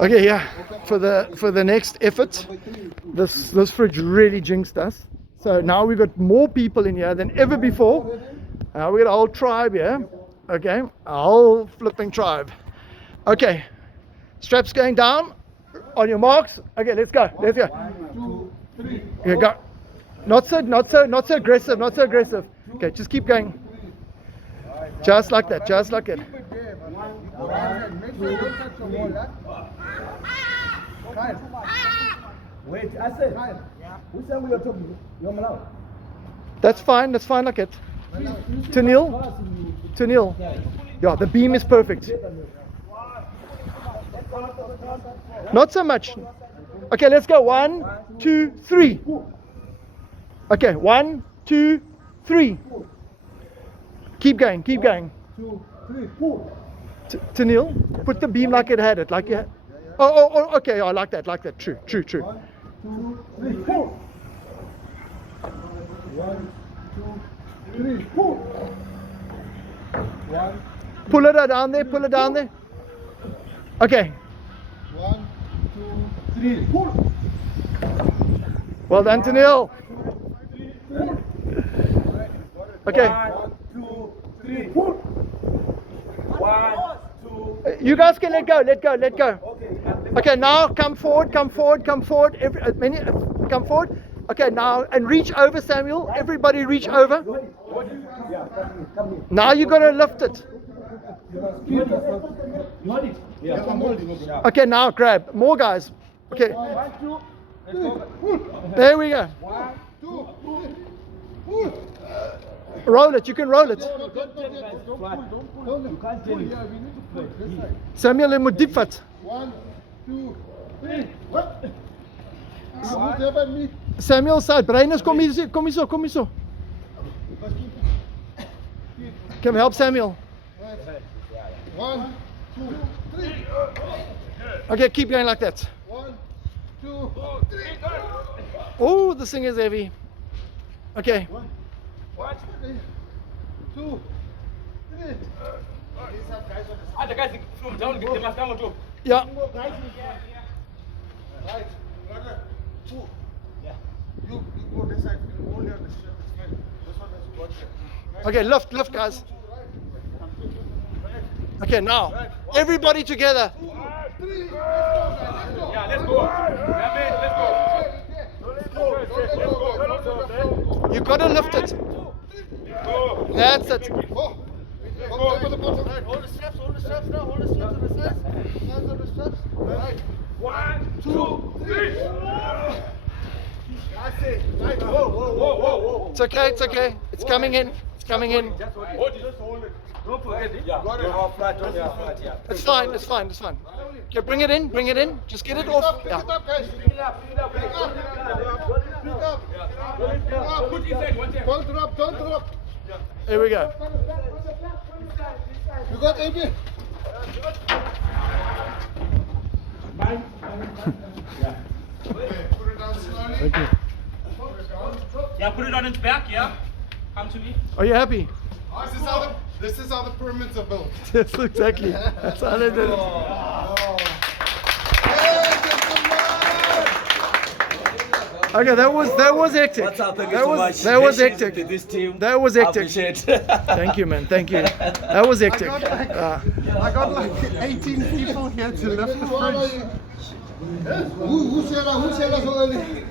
Okay, yeah. For the next effort, this fridge really jinxed us. So now we've got more people in here than ever before. We got a whole tribe here. Okay, a whole flipping tribe. Okay, straps going down. On your marks. Okay, let's go. Let's go. 1, 2, 3. Okay, go. Not so aggressive. Not so aggressive. Okay, just keep going. Just like that. Just like it. Wait, I said, who said we are talking? You're Malawi. That's fine. That's fine like it. To kneel. Yeah, the beam is perfect. Not so much. Okay, let's go. 1, 2, 3. Okay, 1, 2, 3. Keep going. Keep going. 2, 3, 4. To kneel. Put the beam like it had it. Like you had. Oh, okay. I like that. Like that. True. 1, 2, 3, 4. 1, 2, 3, 4. 1. Pull it down there. Pull it down there. Okay. 1, 2, 3, 4. Well done, to kneel. Okay. 1, 2, 3, 4. 1, 2. You guys can let go. Let go. Okay, now come forward. Come forward. Come forward. Come forward. Okay, now and reach over, Samuel. Everybody reach over. Now you got to lift it. Okay, now grab. More guys. Okay. There we go. 1, 2, 3. Roll it. You can roll it. Samuel, je moet diep vat. 1, 2, 3. What? Samuel side. Breiners, kom hier zo. Can we help Samuel? 1, 2, 3. Okay, keep going like that. 1, 2, 3. Oh, this thing is heavy. Okay. 1, 2, 3. The guys from down, they must down too. Yeah. Right. Brother. 2. Yeah. You go this side. You hold on the strap. It's fine. This one has got it. Okay, lift, guys. Okay, now everybody together. 2, 3. Yeah, let's go. You gotta lift it. That's it. Hold the straps now. Hold the straps on the sides. Hands on the straps. Right. 1, 2, 3. That's it. Right. Whoa. It's okay. It's coming in. Just hold it. Just hold it. Don't forget it. Yeah. Got it. Flat, yeah. It's fine. Okay, bring it in. Just get it off. Pick Yeah. it up, guys. Pick it up. Pick up. Put inside one time. Don't drop. Here we go. You got AB? Put it down slowly. Okay. Yeah, put it on its back, yeah? Come to me. Are you happy? This is how the pyramids are built. Yes, exactly. That's how they did it. Okay, that was hectic. What's up? Thank you That so was much. that was Patience hectic. to this team. That was I hectic. appreciate it. Thank you, man. Thank you. That was hectic. I got like 18 people here to lift the fridge. Who said that so early?